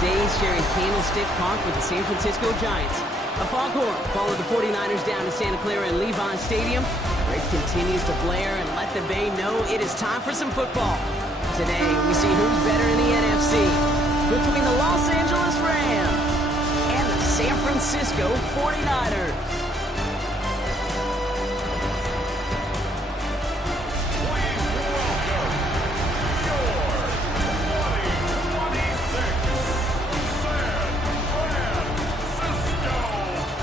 days sharing Candlestick Park with the San Francisco Giants. A foghorn followed the 49ers down to Santa Clara and Levi Stadium, where it continues to blare and let the Bay know it is time for some football. Today, we see who's better in the NFC between the Los Angeles Rams and the San Francisco 49ers.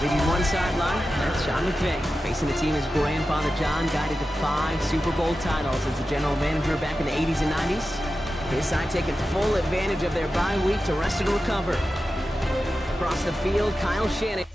Leading one sideline, that's Sean McVay. Facing the team his grandfather John guided to 5 Super Bowl titles as the general manager back in the 80s and 90s. His side taking full advantage of their bye week to rest and recover. Across the field, Kyle Shanahan.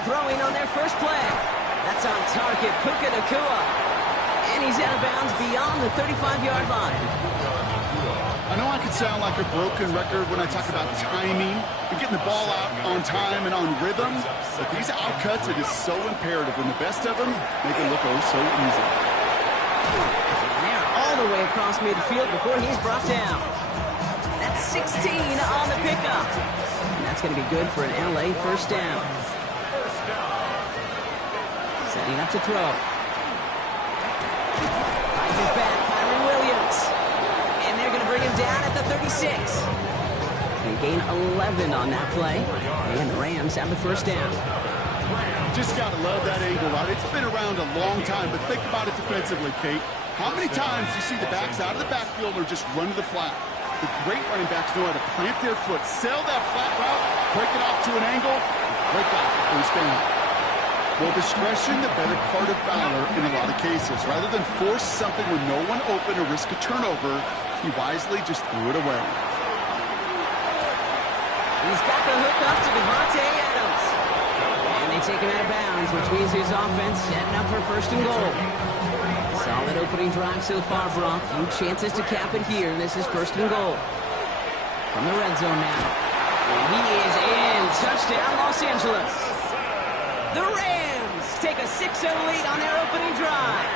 Throwing on their first play. That's on target, Puka Nacua. And he's out of bounds beyond the 35-yard line. I know I could sound like a broken record when I talk about timing and getting the ball out on time and on rhythm, but these outcuts, it is so imperative, and the best of them make it look oh so easy. And they're all the way across midfield before he's brought down. That's 16 on the pickup. And that's going to be good for an LA first down. Setting up to throw. Finds his back, Kyron Williams. And they're going to bring him down at the 36. They gain 11 on that play. And the Rams have the first down. Just got to love that angle, right? It's been around a long time, but think about it defensively, Kate. How many times do you see the backs out of the backfield or just run to the flat? The great running backs know how to plant their foot, sail that flat route, break it off to an angle, and break off the first down. Well, discretion, the better part of valor in a lot of cases. Rather than force something with no one open or risk a turnover, he wisely just threw it away. He's got the hook up to Devontae Adams. And they take him out of bounds, which means his offense setting up for first and goal. Solid opening drive so far, Brock. Few chances to cap it here, and this is first and goal. From the red zone now. And he is in. Touchdown, Los Angeles. The Rams take a 6-0 lead on their opening drive.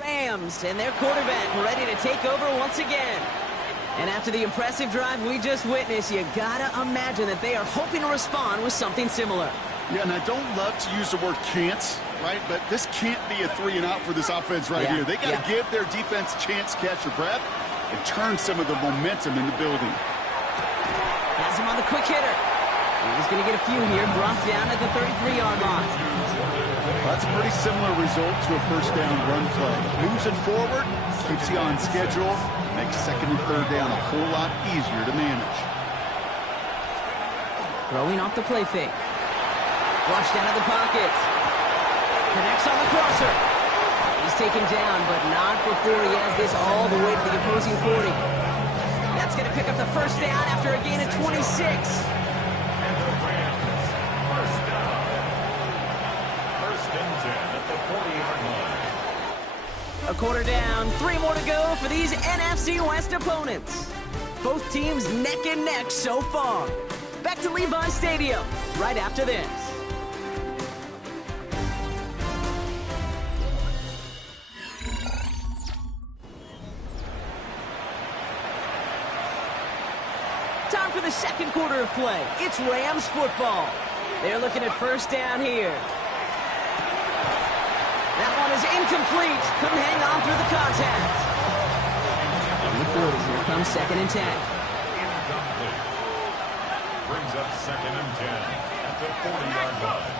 Rams and their quarterback ready to take over once again. And after the impressive drive we just witnessed, you gotta imagine that they are hoping to respond with something similar. Yeah, and I don't love to use the word can't, right? But this can't be a 3-and-out for this offense right here. They got to give their defense a chance to catch their breath and turn some of the momentum in the building. Has him on the quick hitter. He's going to get a few here, brought down at the 33-yard line. Well, that's a pretty similar result to a first down run play. Moves it forward, keeps you on schedule, makes second and third down a whole lot easier to manage. Throwing off the play fake. Flushed out of the pocket. Connects on the crosser. He's taken down, but not before he has this all the way to the opposing 40. That's going to pick up the first down after a gain of 26. And the Rams, first down. First and 10 at the 40-yard line. A quarter down, 3 more to go for these NFC West opponents. Both teams neck and neck so far. Back to Levi Stadium right after this. Time for the second quarter of play. It's Rams football. They're looking at first down here. That one is incomplete. Couldn't hang on through the contact. On the 40, here comes second and 10. Incomplete. Brings up second and 10 at the 40-yard line.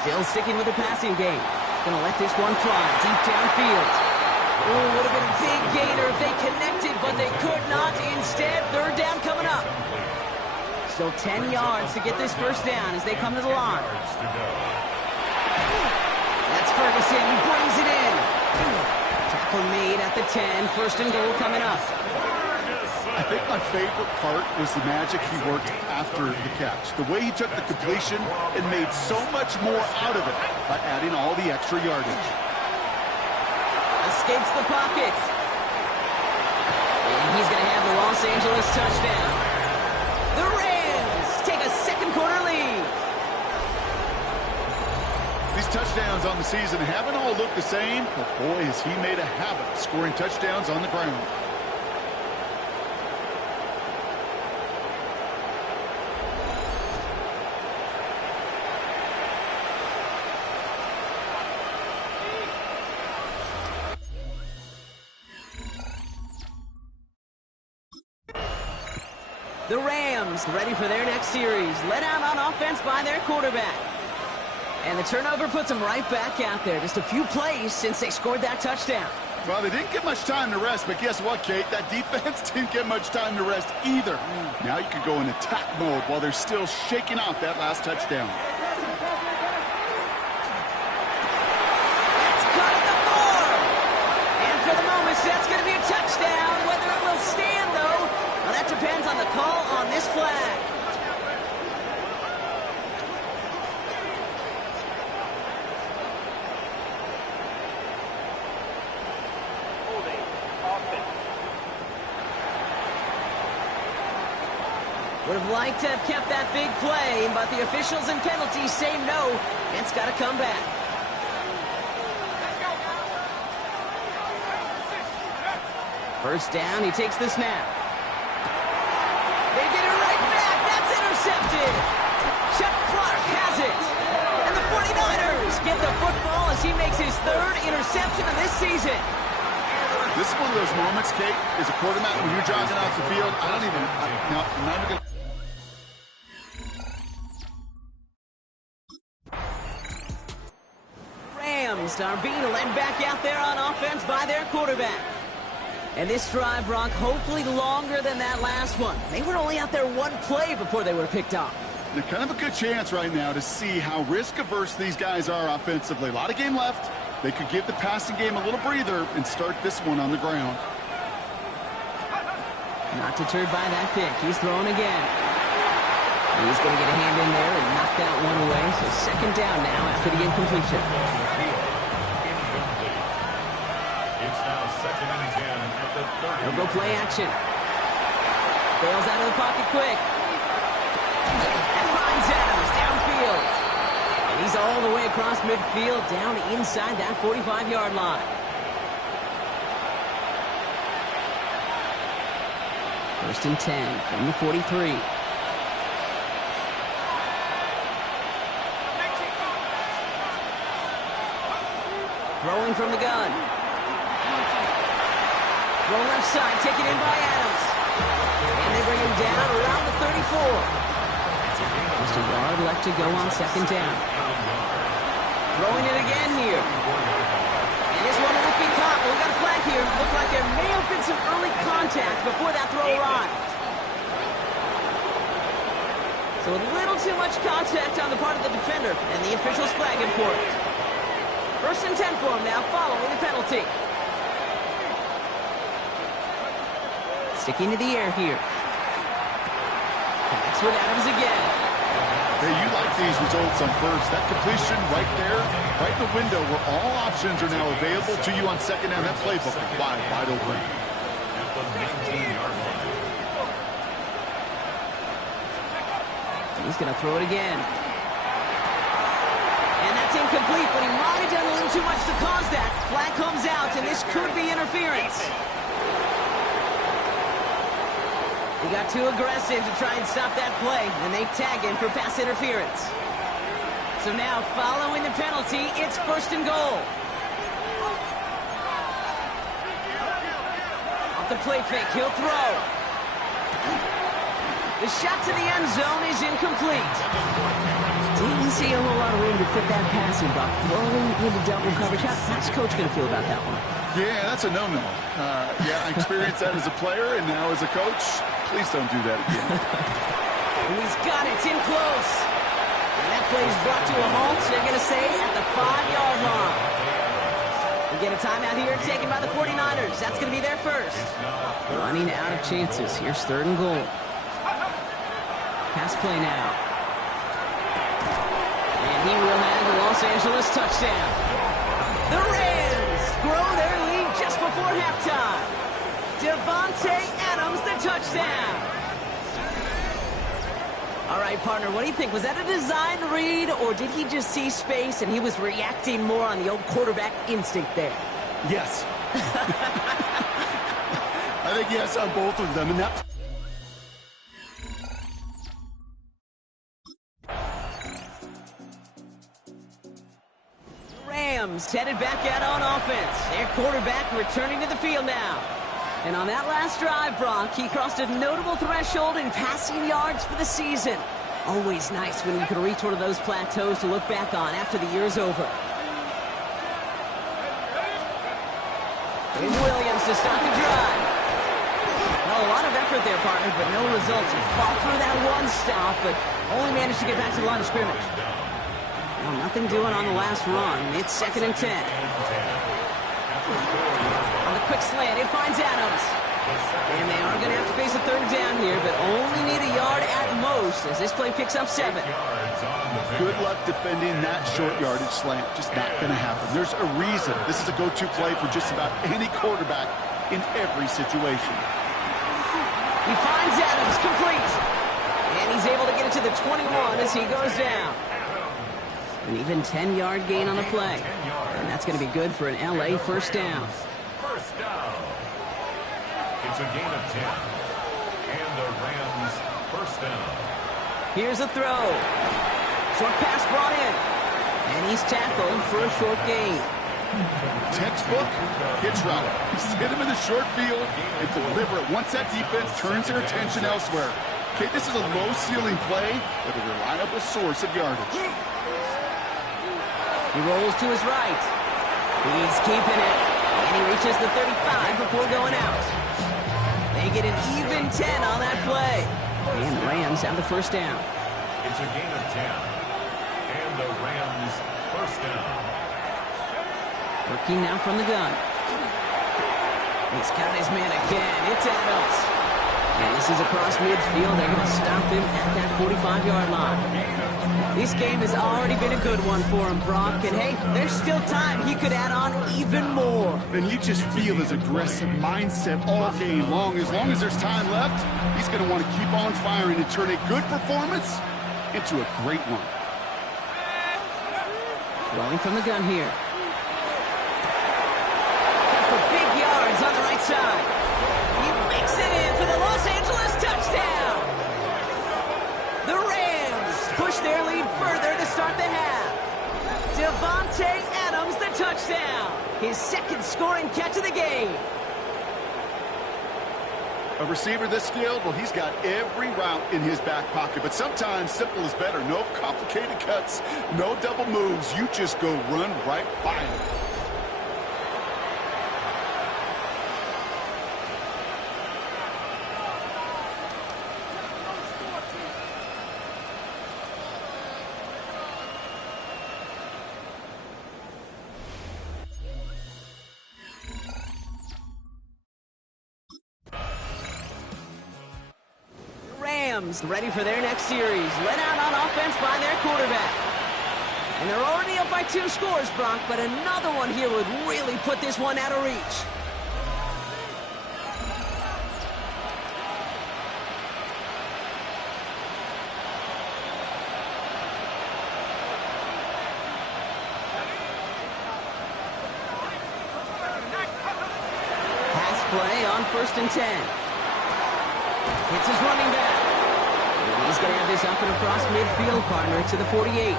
Still sticking with the passing game. Gonna let this one fly deep downfield. Ooh, would have been a big gainer if they connected, but they could not. Instead, third down coming up. Still 10 yards to get this first down as they come to the line. force it. He brings it in. Tackle made at the 10. First and goal coming up. I think my favorite part was the magic he worked after the catch. The way he took the completion and made so much more out of it by adding all the extra yardage. Escapes the pocket. And he's going to have the Los Angeles touchdown. The Rams take a second quarter lead. These touchdowns on the season haven't all looked the same, but boy, has he made a habit of scoring touchdowns on the ground. The Rams ready for their next series. Let out on offense by their quarterback. And the turnover puts them right back out there. Just a few plays since they scored that touchdown. Well, they didn't get much time to rest, but guess what, Kate? That defense didn't get much time to rest either. Now you could go in attack mode while they're still shaking off that last touchdown. That's caught at the 4. And for the moment, that's going to be a touchdown. Whether it will stand, though, well, that depends on the call on this flag. Would have liked to have kept that big play, but the officials and penalties say no. It's got to come back. First down, he takes the snap. They get it right back. That's intercepted. Chuck Clark has it. And the 49ers get the football as he makes his third interception of this season. This is one of those moments, Kate, as a quarterback, when you're jogging off the field, I'm not even going to... Rams are being led back out there on offense by their quarterback. And this drive, Brock, hopefully longer than that last one. They were only out there one play before they were picked off. They're kind of a good chance right now to see how risk-averse these guys are offensively. A lot of game left. They could give the passing game a little breather and start this one on the ground. Not deterred by that pick. He's throwing again. He's going to get a hand in there and knock that one away. So second down now after the incompletion. It's now second and 10 at the 30. He'll go play action. Bails out of the pocket quick. And finds Adams downfield. And he's all the way across midfield, down inside that 45-yard line. First and 10 from the 43. Throwing from the gun. Roll left side, taken in by Adams. And they bring him down around the 34. Just a yard left to go on second down. Throwing it again here. And this one won't be caught. But we got a flag here. Looked like there may have been some early contact before that throw arrived. So a little too much contact on the part of the defender. And the officials flag him for it. First and 10 for him now, following the penalty. Sticking to the air here. Connects with Adams again. Hey, you like these results on first. That completion right there, right in the window where all options are now available to you on second down. That playbook is wide open. At the 19-yard line. He's going to throw it again. And that's incomplete, but he might have done a little too much to cause that. Flag comes out, and this could be interference. He got too aggressive to try and stop that play, and they tag him for pass interference. So now, following the penalty, it's first and goal. Off the play fake, he'll throw. The shot to the end zone is incomplete. Didn't see a whole lot of room to fit that passing, but throwing into double coverage. How's Coach going to feel about that one? Yeah, that's a no-no. Yeah, I experienced that as a player, and now as a coach, please don't do that again. He's got it. It's in close. And that play is brought to a halt. So they're going to say at the 5-yard line. We get a timeout here taken by the 49ers. That's going to be their first. Running out of chances. Here's 3rd and goal. Pass play now. And he will have the Los Angeles touchdown. The Rams grow their lead just before halftime. Devontae Adams, the touchdown. All right, partner, what do you think? Was that a design read, or did he just see space and he was reacting more on the old quarterback instinct there? Yes. I think yes on both of them, and that... Rams headed back out on offense. Their quarterback returning to the field now. And on that last drive, Brock, he crossed a notable threshold in passing yards for the season. Always nice when you can reach one of those plateaus to look back on after the year's over. Here's Williams to start the drive. Well, a lot of effort there, partner, but no results. He fought through that one stop, but only managed to get back to the line of scrimmage. Well, nothing doing on the last run. It's 2nd and 10. On the quick slant, it finds Adams. And they are going to have to face a 3rd down here, but only need a yard at most as this play picks up 7. Good luck defending that short yardage slant. Just not going to happen. There's a reason this is a go-to play for just about any quarterback in every situation. He finds Adams, complete. And he's able to get it to the 21 as he goes down. An even 10-yard gain on the play. And that's going to be good for an LA first down. First down. It's a gain of 10. And the Rams first down. Here's a throw. Short pass brought in. And he's tackled for a short gain. Textbook hitch route. Just hit him in the short field and deliver it once that defense turns their attention elsewhere. Okay, this is a low-ceiling play, but a reliable source of yardage. He rolls to his right. He's keeping it. And he reaches the 35 before going out. They get an even 10 on that play. And the Rams have the first down. It's a gain of 10. And the Rams first down. Working now from the gun. He's got his man again. It's Adams. And this is across midfield. They're going to stop him at that 45-yard line. This game has already been a good one for him, Brock. And, hey, there's still time. He could add on even more. And you just feel his aggressive mindset all game long. As long as there's time left, he's going to want to keep on firing and turn a good performance into a great one. Throwing from the gun here. For big yards on the right side. He makes it in for the Los Angeles touchdown. The Rams push their lead further to start the half. Devontae Adams, the touchdown. His 2nd scoring catch of the game. A receiver this skilled, well, he's got every route in his back pocket. But sometimes simple is better. No complicated cuts, no double moves. You just go run right by him. Ready for their next series. Led out on offense by their quarterback. And they're already up by 2 scores, Brock, but another one here would really put this one out of reach. Pass play on 1st and 10. It's his running back. And he's going to have this up and across midfield, partner, to the 48.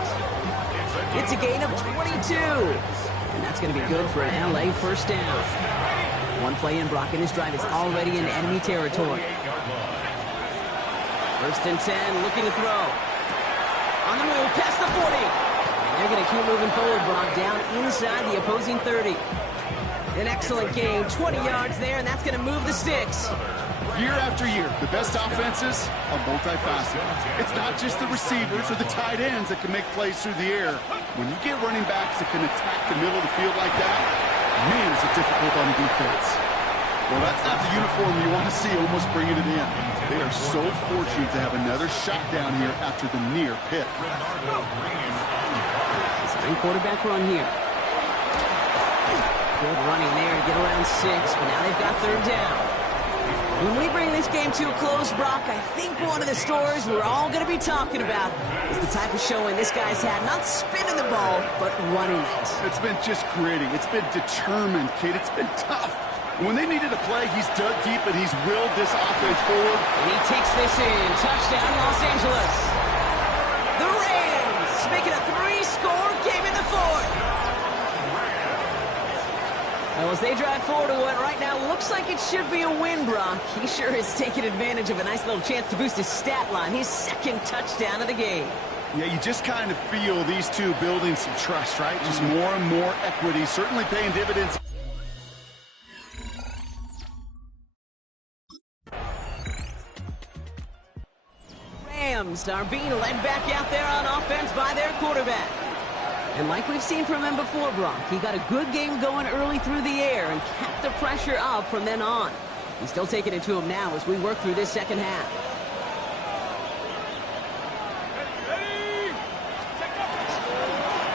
It's a gain of 22. And that's going to be good for an LA first down. One play in, Brock, and his drive is already in enemy territory. 1st and 10, looking to throw. On the move, past the 40. And they're going to keep moving forward, Brock, down inside the opposing 30. An excellent game, 20 yards there, and that's going to move the sticks. Year after year, the best offenses are multifaceted. It's not just the receivers or the tight ends that can make plays through the air. When you get running backs that can attack the middle of the field like that, Man, is it difficult on defense. Well, that's not the uniform you want to see almost bringing it in. They are so fortunate to have another shot down here after the near pick. Spring quarterback run here. Good running there to get around 6, but now they've got third down. When we bring this game to a close, Brock, I think one of the stories we're all going to be talking about is the type of showing this guy's had, not spinning the ball, but running it. It's been just gritty. It's been determined, kid. It's been tough. When they needed a play, he's dug deep and he's willed this offense forward. And he takes this in. Touchdown, Los Angeles. The Rams making a 3-score game in the fourth. Well, as they drive forward to what right now looks like it should be a win, Brock, he sure has taken advantage of a nice little chance to boost his stat line. His second touchdown of the game. Yeah, you just kind of feel these two building some trust, right? Just more and more equity, certainly paying dividends. Rams are being led back out there on offense by their quarterback. And like we've seen from him before, Brock, he got a good game going early through the air and kept the pressure up from then on. He's still taking it to him now as we work through this second half.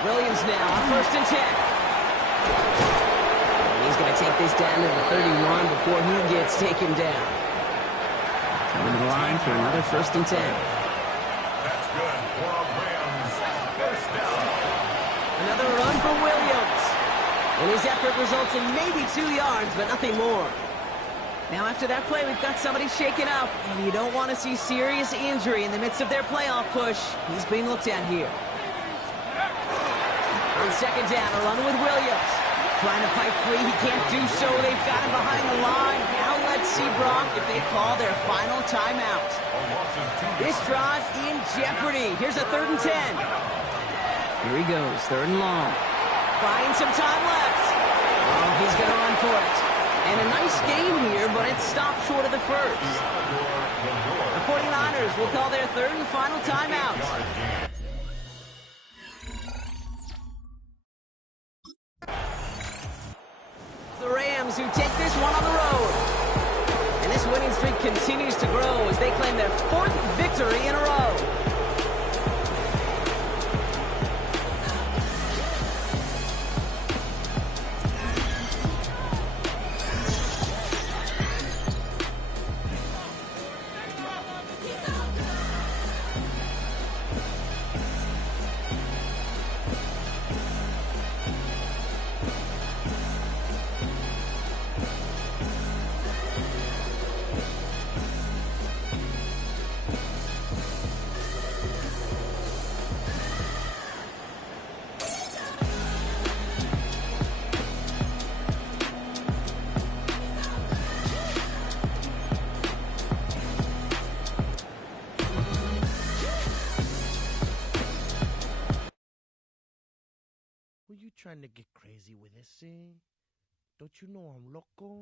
Williams now on 1st and 10. And he's going to take this down to the 31 before he gets taken down. Coming to the line for another 1st and 10. That's good for a Rams first down. Another run for Williams. And his effort results in maybe 2 yards, but nothing more. Now after that play, we've got somebody shaken up, and you don't want to see serious injury in the midst of their playoff push. He's being looked at here. On 2nd down, a run with Williams. Trying to fight free, he can't do so. They've got him behind the line. Now let's see, Brock, if they call their final timeout. This drive in jeopardy. Here's a 3rd and 10. Here he goes, 3rd and long. Buying some time left. Oh, he's going to run for it. And a nice game here, but it stopped short of the first. The 49ers will call their 3rd and final timeout. The Rams who take this one on the road. And this winning streak continues to grow as they claim their 4th victory in a row. Were you trying to get crazy with this, eh? Don't you know I'm loco?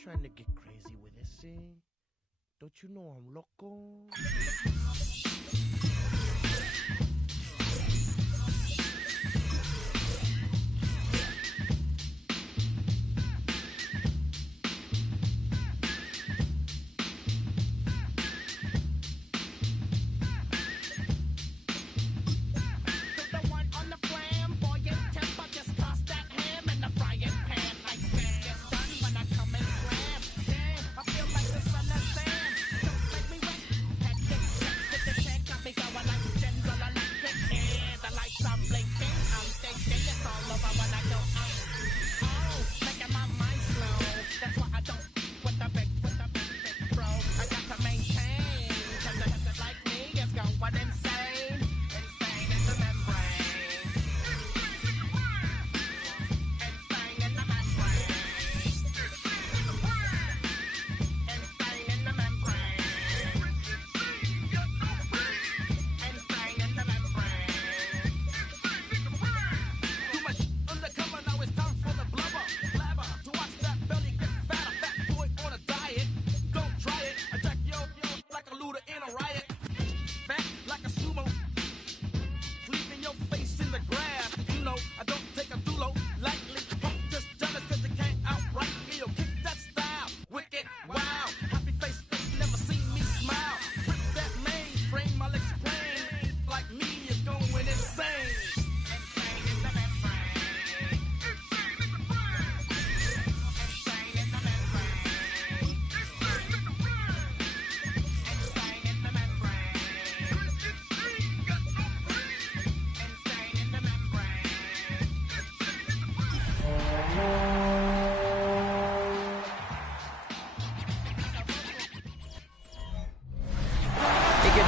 Trying to get crazy with this, eh? Don't you know I'm loco?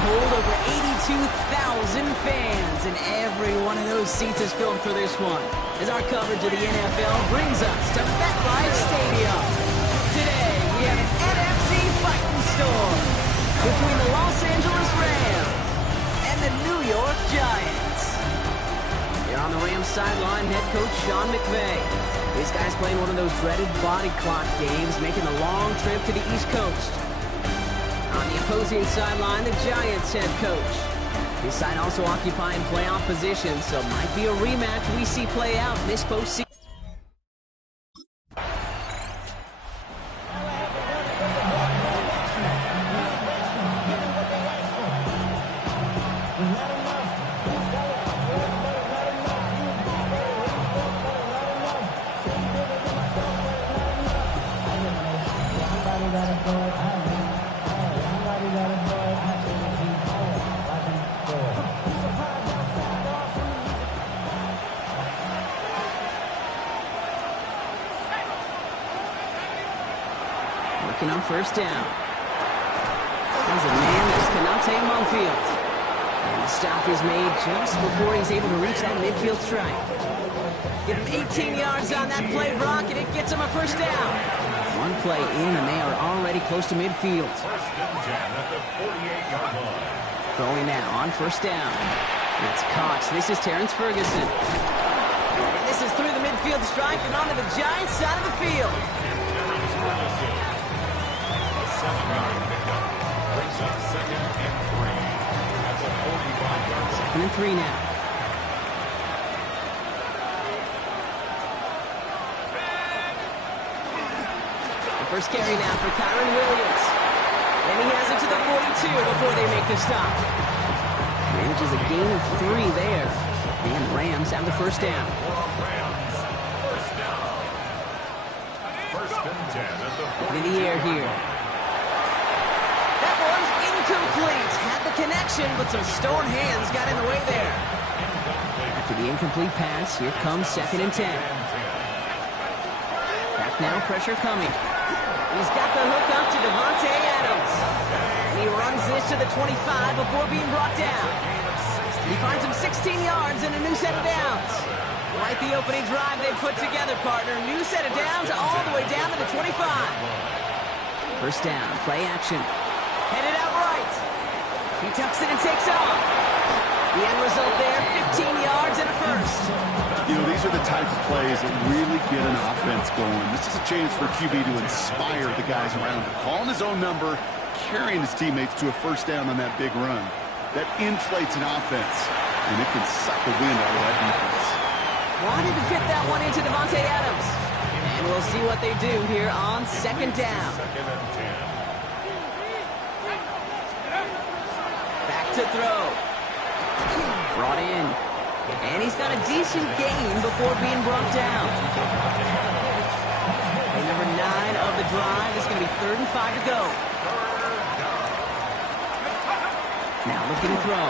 Hold over 82,000 fans, and every one of those seats is filled for this one, as our coverage of the NFL brings us to MetLife Stadium. Today, we have an NFC fighting storm between the Los Angeles Rams and the New York Giants. Here on the Rams sideline, head coach Sean McVay. These guys playing one of those dreaded body clock games, making the long trip to the East Coast. On the opposing sideline, the Giants head coach. His side also occupying playoff position, so might be a rematch we see play out this postseason. On first down. There's a man, that's Canate Monfield. And the stop is made just before he's able to reach that midfield strike. Give him 18 yards on that play, Brock, and it gets him a first down. One play in, and they are already close to midfield. First and 10 at the 48-yard line. Throwing now on first down. That's caught. This is Terrence Ferguson. And this is through the midfield strike and onto the Giants side of the field. Terrence Ferguson. 7-yard pickup. Brings up second and 3. That's a 45-yard line. Second and 3 now. The first carry now for Kyron Williams. And he has it to the 42 before they make the stop. Manages a gain of 3 there. And the Rams have the first down. Rams, first down. First and 10 at the 42. In the air here. That one's incomplete. Had the connection, but some stone hands got in the way there. After the incomplete pass, here comes second and 10. Back now, pressure coming. He's got the hook up to Devontae Adams. And he runs this to the 25 before being brought down. He finds him 16 yards and a new set of downs. Like the opening drive they put together, partner. New set of downs all the way down to the 25. First down, play action. Headed out right. He tucks it and takes off. The end result there, 15 yards and a first. You know, these are the type of plays that really get an offense going. This is a chance for QB to inspire the guys around him. Calling his own number, carrying his teammates to a first down on that big run. That inflates an offense, and it can suck the wind out of that defense. Wanted to fit that one into Davante Adams. And we'll see what they do here on second down. Second and 10. Back to throw. Brought in. And he's got a decent gain before being brought down. And number 9 of the drive is going to be 3rd and 5 to go. Now looking to throw.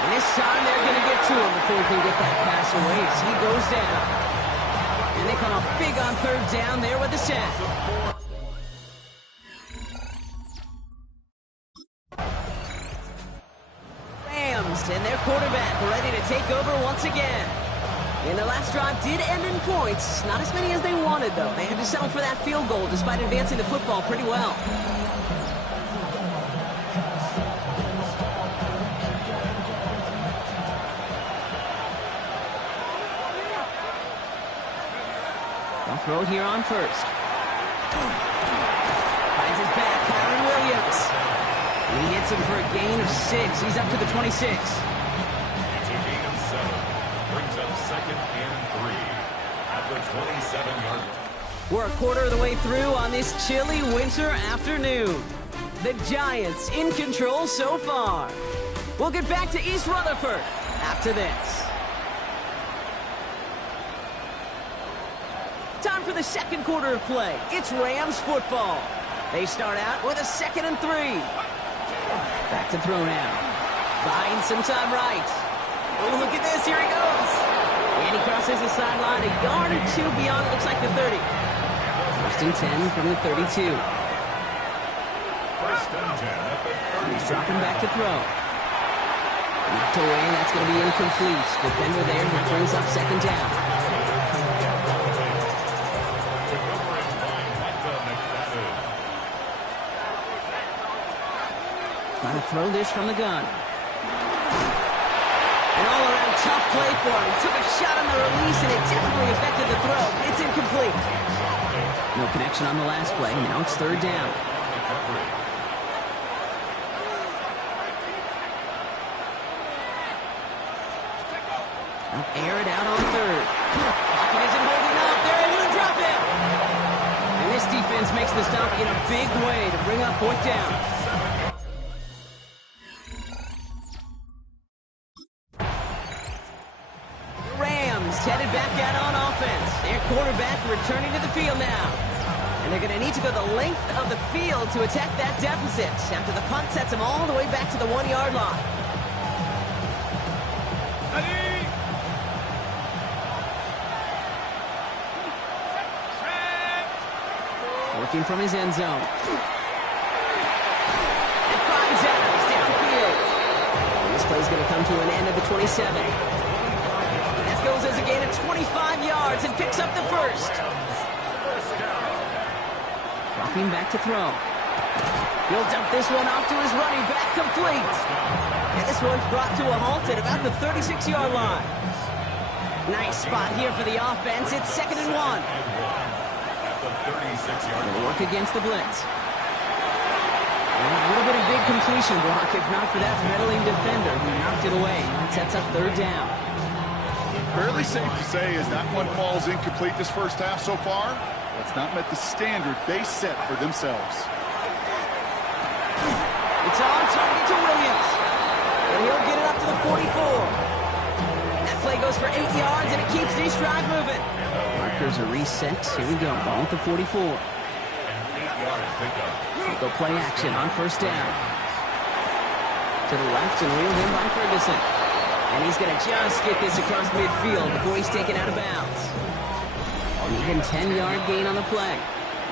And this time they're going to get to him before he can get that pass away as he goes down. And they come up big on 3rd down there with the sack. Rams and their quarterback ready to take over once again. And the last drive did end in points. Not as many as they wanted, though. They had to settle for that field goal despite advancing the football pretty well. They'll throw it here on first. Finds his back, Kyron Williams. He hits him for a gain of 6. He's up to the 26. It's a gain of 7. Brings up 2nd and 3 at the 27-yard line. We're a quarter of the way through on this chilly winter afternoon. The Giants in control so far. We'll get back to East Rutherford after this. Time for the second quarter of play. It's Rams football. They start out with a 2nd and 3. Back to throw now. Buying some time right. Oh, look at this. Here he goes. And he crosses the sideline a yard or 2 beyond, it looks like the 30. 1st and 10 from the 32. 1st and 10 at the 30. He's dropping back to throw. Knocked away. That's going to be incomplete. Defender there that brings up 2nd down. Trying to throw this from the gun. An all-around tough play for him. He took a shot on the release, and it definitely affected the throw. It's incomplete. No connection on the last play. Now it's 3rd down. They'll air it out on 3rd. Pocket isn't holding up. They're able to drop it. And this defense makes the stop in a big way to bring up 4th down. Headed back out on offense. Their quarterback returning to the field now. And they're going to need to go the length of the field to attack that deficit after the punt sets them all the way back to the 1-yard line. Working from his end zone. And finds Adams downfield. And this play's going to come to an end at the 27. Goes as a gain of 25 yards and picks up the 1st. Dropping back to throw. He'll dump this one off to his running back, complete. And this one's brought to a halt at about the 36-yard line. Nice spot here for the offense. It's 2nd and 1. At the 36-yard line. They'll work against the blitz. And a little bit of big completion block, if not for that meddling defender who knocked it away. It sets up 3rd down. Fairly safe to say as that one falls incomplete this first half so far, it's not met the standard they set for themselves. It's on target to Williams. And he'll get it up to the 44. That play goes for 8 yards, and it keeps this drive moving. Markers are reset. Here we go. Ball at the 44. Go play action on 1st down. To the left and reeled in by Ferguson. And he's going to just get this across midfield before he's taken out of bounds. An even 10-yard gain on the play.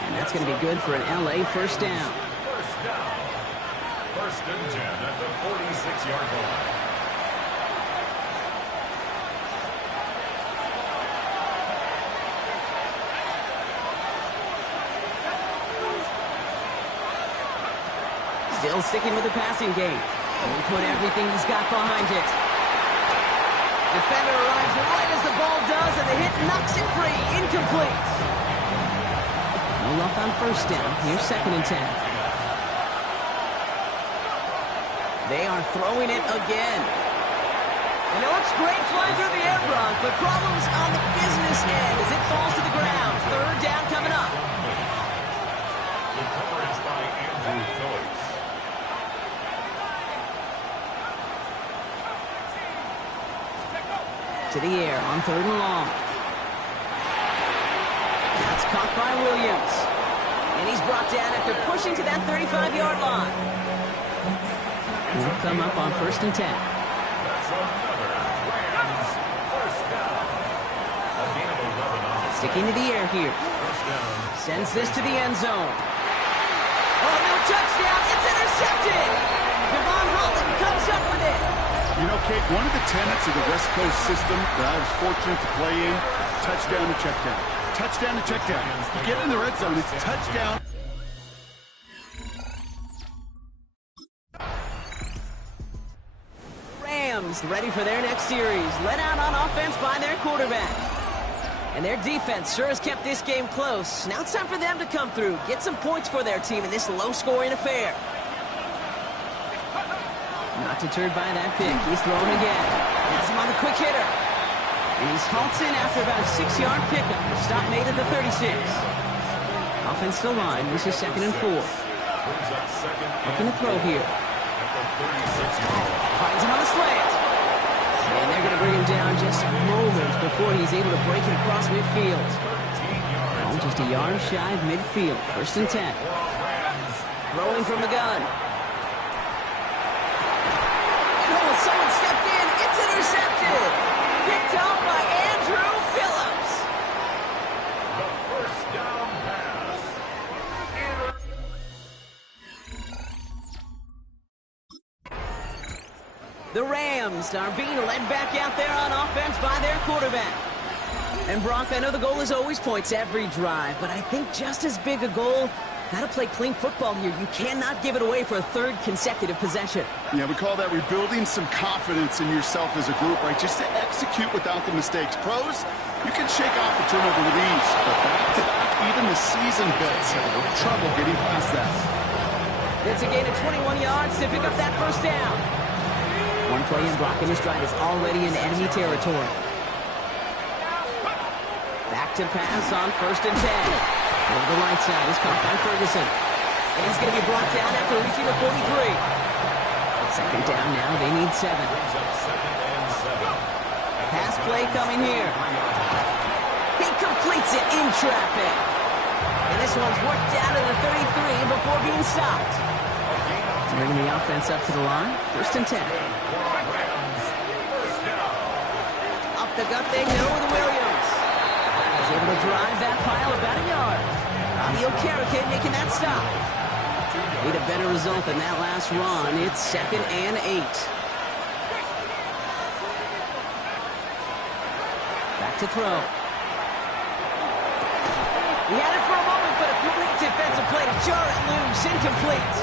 And that's going to be good for an LA 1st down. 1st down. 1st and 10 at the 46-yard line. Still sticking with the passing game. And he put everything he's got behind it. Defender arrives right as the ball does, and the hit knocks it free. Incomplete. No luck on 1st down. Here's 2nd and 10. They are throwing it again. And it looks great flying through the air, Brock, but problems on the business end as it falls to the ground. Third down coming up. The coverage by Andrew Phillips. To the air on third and long. That's caught by Williams. And he's brought down after pushing to that 35-yard line. He'll come up on 1st and 10. That's another Rams first down. A gain of 11 on the Sticking to the air here. first down. Sends this to the end zone. Oh, no touchdown. It's intercepted. Devon Holland comes up with it. You know, Kate, one of the tenets of the West Coast system that I was fortunate to play in, touchdown to check down. Touchdown to check down. You get in the red zone, it's touchdown. Rams ready for their next series. Let out on offense by their quarterback. And their defense sure has kept this game close. Now it's time for them to come through, get some points for their team in this low-scoring affair. Not deterred by that pick. He's throwing again. Has him on the quick hitter. And he's halted after about a 6-yard pickup. Stop made at the 36. Offensive line. This is 2nd and 4. Brings up second Looking to throw here. at the 36-yard. Finds him on the slant. And they're going to bring him down just moments before he's able to break it across midfield. 13 yards. Oh, just a yard shy of midfield. 1st and 10. Throwing from the gun. Oh, someone stepped in. It's intercepted. Picked up by Andrew Phillips. The first down pass. The Rams are being led back out there on offense by their quarterback. And Brock, I know the goal is always points every drive, but I think just as big a goal, got to play clean football here. You cannot give it away for a 3rd consecutive possession. Yeah, we call that rebuilding some confidence in yourself as a group, right? Just to execute without the mistakes. Pros, you can shake off the turnover with ease, but back-to-back, even the seasoned vets have a little trouble getting past that. It's a gain of 21 yards to pick up that 1st down. One play in Brock and his drive is already in enemy territory. Back to pass on 1st and 10. Over the right side is caught by Ferguson. And he's going to be brought down after reaching the 43. 2nd down now. They need 7. Brings up 2nd and 7. Pass play coming here. He completes it in traffic. And this one's worked down to the 33 before being stopped. Bringing the offense up to the line. 1st and 10. Up the gut they go with Williams. He's able to drive that pile about a yard. Audio Carrican making that stop. Need a better result than that last run. It's 2nd and 8. Back to throw. He had it for a moment, but a complete defensive play to jar it loose. Incomplete.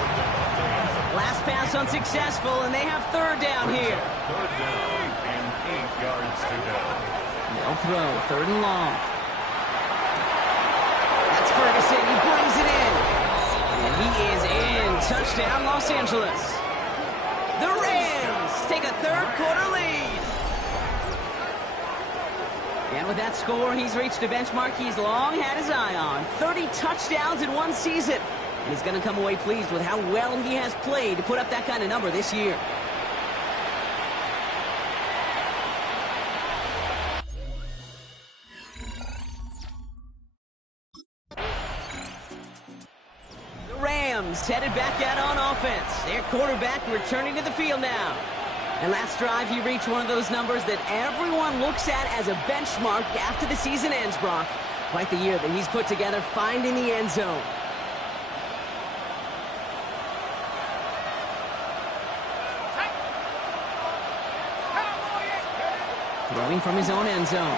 Last pass unsuccessful, and they have 3rd down here. 3rd down and 8 yards to go. They'll throw 3rd and long. That's Ferguson. He brings it in. And he is in. Touchdown, Los Angeles. The Rams take a 3rd quarter lead. And with that score, he's reached a benchmark he's long had his eye on. 30 touchdowns in one season. And he's going to come away pleased with how well he has played to put up that kind of number this year. The Rams headed back out on offense. Their quarterback returning to the field now. And last drive, he reached one of those numbers that everyone looks at as a benchmark after the season ends, Brock. Quite the year that he's put together, finding the end zone. Throwing from his own end zone.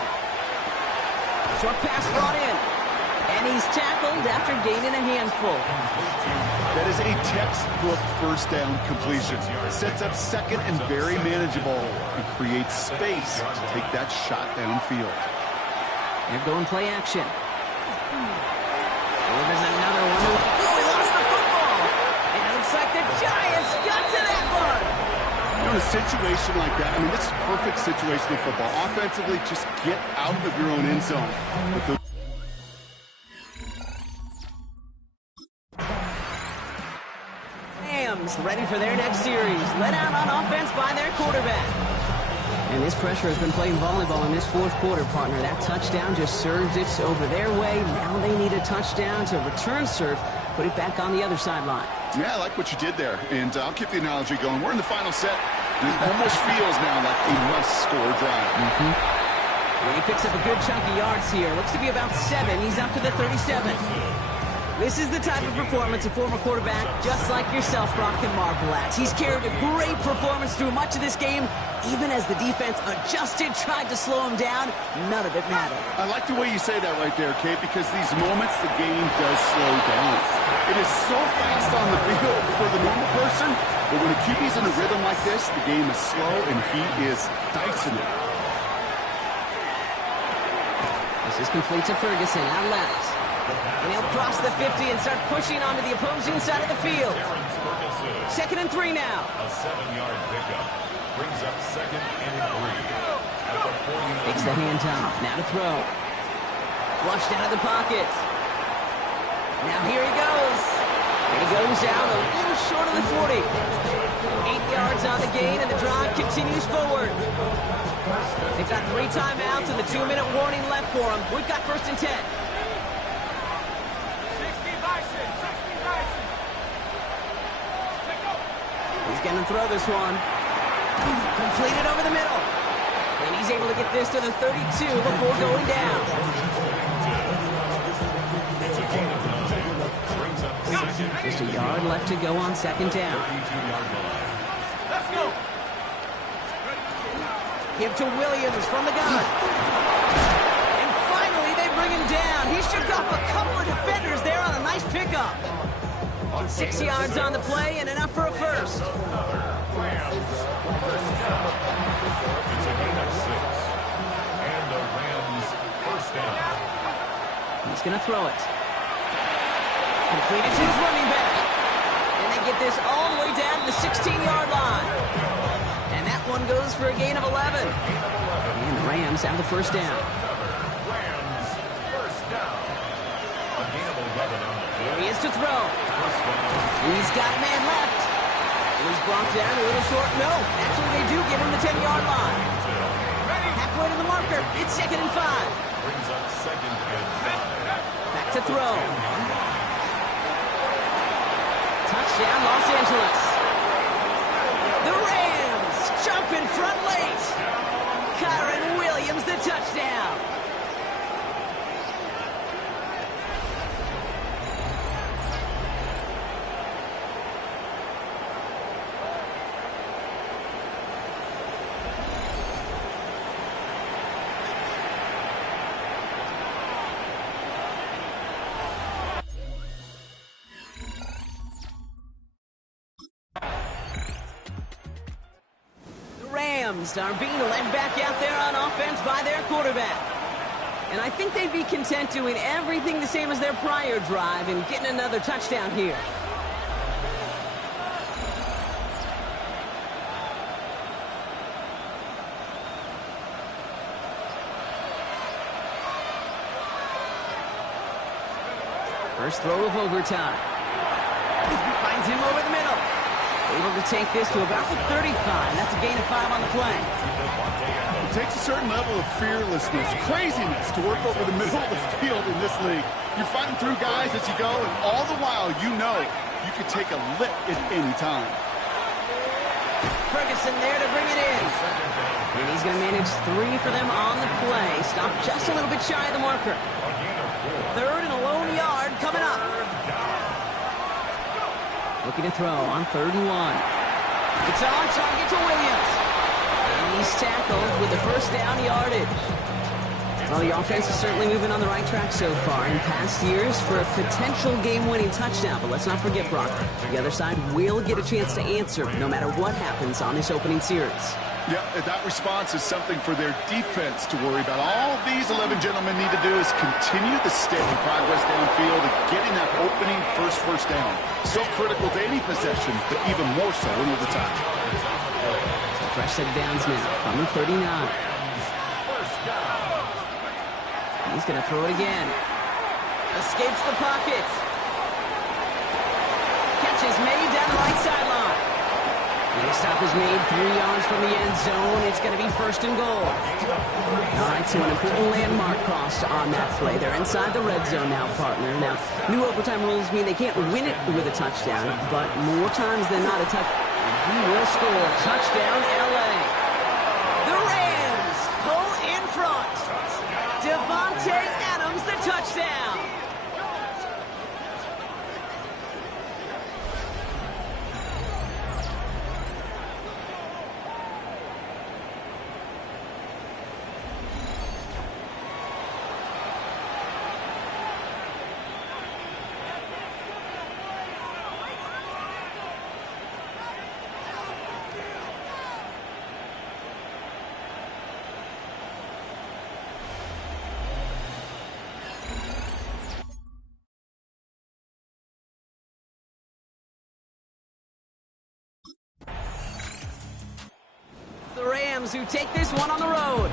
Short pass brought in. And he's tackled after gaining a handful. That is a textbook 1st down completion. Sets up 2nd and very manageable and creates space to take that shot downfield. They're going play action. Oh, there's another one. Oh, he lost the football. And it looks like the Giants got to that one. situation like that, I mean, this is perfect situational football. Offensively, just get out of your own end zone. Rams ready for their next series. Let out on offense by their quarterback. And this pressure has been playing volleyball in this fourth quarter, partner. That touchdown just served it over their way. Now they need a touchdown to return serve, put it back on the other sideline. Yeah, I like what you did there. And I'll keep the analogy going. We're in the final set. It almost feels now like a must-score drive. Well, he picks up a good chunk of yards here. Looks to be about 7. He's up to the 37. This is the type of performance a former quarterback, just like yourself, Brock, can marvel at. He's carried a great performance through much of this game, even as the defense adjusted, tried to slow him down. None of it mattered. I like the way you say that right there, Kate, because these moments the game does slow down. It is so fast on the field for the normal person, but when a QB's in a rhythm like this, the game is slow and he is dicing it. This is complete to Ferguson, out left. And he'll cross the 50 and start pushing onto the opposing side of the field. 2nd and 3 now. A 7-yard pickup brings up 2nd and 3. At the 49. Takes the handoff. Now to throw. Flushed out of the pocket. Now here he goes. And he goes out a little short of the 40. 8 yards on the gain, and the drive continues forward. They've got 3 timeouts and the 2-minute warning left for them. We've got 1st and 10. He's going to throw this one. Completed over the middle. And he's able to get this to the 32 before going down. Just a yard left to go on 2nd down. Let's go. Give to Williams from the gun. And finally they bring him down. He shook off a couple of defenders there on a nice pickup. 6 yards on the play and enough for a first. It's a gain of 6. And the Rams first down. He's going to throw it. Completed to his running back. And they get this all the way down to the 16-yard line. And that one goes for a gain of 11. And the Rams have the first down. Rams first down. A gain of 11 on the play. Here he is to throw. He's got a man left. And he's brought down a little short. No, actually they do give him the 10-yard line. Halfway to the marker. It's 2nd and 5. Brings up 2nd and 5. Back to throw. Touchdown, Los Angeles. The Rams jump in front late. Kyron Williams, the touchdown. Are being led back out there on offense by their quarterback. And I think they'd be content doing everything the same as their prior drive and getting another touchdown here. First throw of overtime. Finds him over the middle. Able to take this to about the 35. That's a gain of 5 on the play. It takes a certain level of fearlessness, craziness to work over the middle of the field in this league. You're fighting through guys as you go, and all the while you know you could take a lick at any time. Ferguson there to bring it in. And he's going to manage 3 for them on the play. Stop just a little bit shy of the marker. 3rd and a lone yard coming up. Looking to throw on 3rd and 1. It's on target to Williams. And he's tackled with the first down yardage. Well, the offense is certainly moving on the right track so far in past years for a potential game-winning touchdown. But let's not forget, Brock, the other side will get a chance to answer no matter what happens on this opening series. Yeah, that response is something for their defense to worry about. All these 11 gentlemen need to do is continue the steady progress downfield and getting that opening first down. So critical to any possession, but even more so in overtime. Fresh set of downs now from the 39. He's going to throw it again. Escapes the pocket. Catch is made down the right sideline. And the stop is made 3 yards from the end zone. It's going to be first and goal. All right, so an important landmark crossed on that play. They're inside the red zone now, partner. Now, new overtime rules mean they can't win it with a touchdown, but more times than not, he will score. Touchdown, LA. The Rams pull in front. Devontae Adams, the touchdown. The Rams who take this one on the road.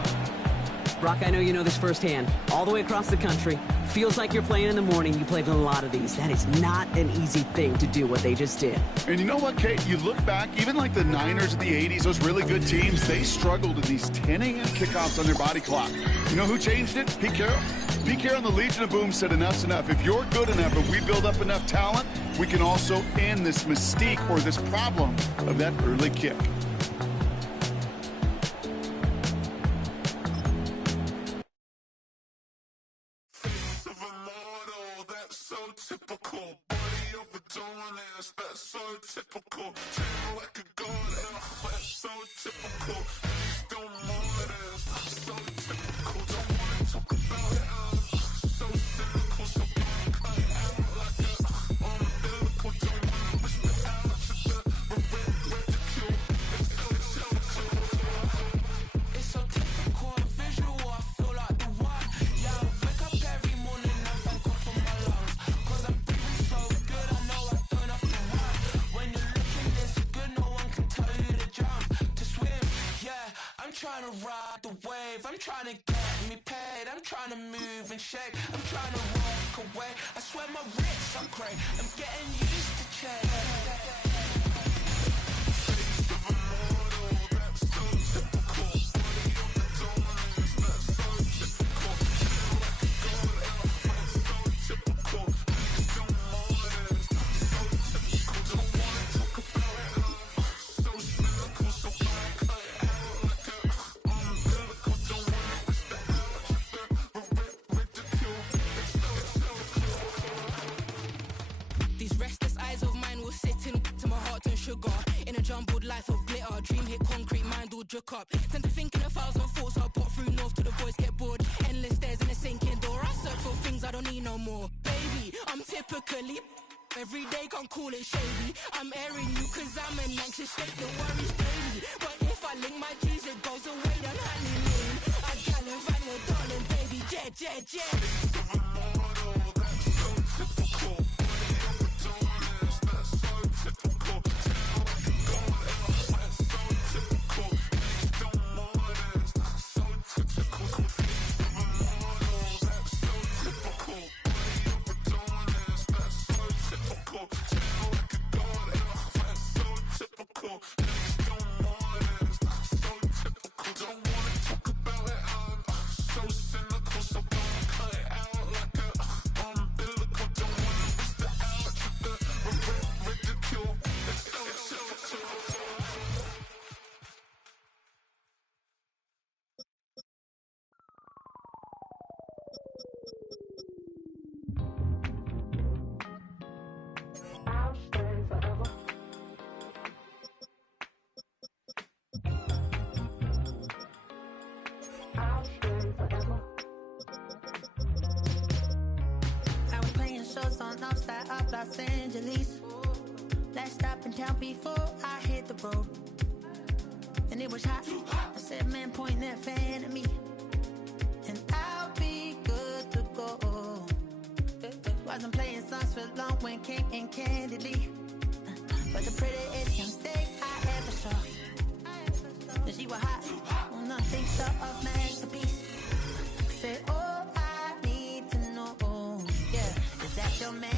Brock, I know you know this firsthand. All the way across the country. Feels like you're playing in the morning. You played in a lot of these. That is not an easy thing to do what they just did. And you know what, Kate? You look back, even like the Niners in the 80s, those really good teams, they struggled in these 10 a.m. kickoffs on their body clock. You know who changed it? Pete Carroll. Pete Carroll and the Legion of Boom said enough's enough. If you're good enough, if we build up enough talent, we can also end this mystique or this problem of that early kick. Typical, body of a dominance, that's so typical. Tail like a god, that's so typical. Please don't mind this, that's so typical. Don't wanna talk about it, I'm so cynical. So don't cut it out like that. I'm umbilical, don't wanna wish me out to the ridicule. It's so typical and visual, I feel like the one. Yeah, I wake up every morning and thank God for my lungs. I'm trying to ride the wave, I'm trying to get me paid, I'm trying to move and shake, I'm trying to walk away. I swear my wrists are cray, I'm getting used to change. In a jumbled life of glitter, dream hit concrete, mind all jerk up. Tend to think in 1,000 thoughts, I'll pop through north till the voice get bored. Endless stairs in a sinking door, I search for things I don't need no more. Baby, I'm typically every day, can't call it shady. I'm airing you cause I'm an anxious state, the worries daily. But if I link my G's, it goes away, then honey lean. I gallivant your darling, baby, jet, jet, jet. That's so typical. That's so typical. Outside of Los Angeles. Last stop in town before I hit the road. And it was hot. I said, man, point that fan at me. And I'll be good to go. Wasn't playing songs for long when came in candidly. But the prettiest young thing I ever saw. she was hot. Oh, nothing short of masterpiece. Say, oh, I need to know. Yeah, is that your man?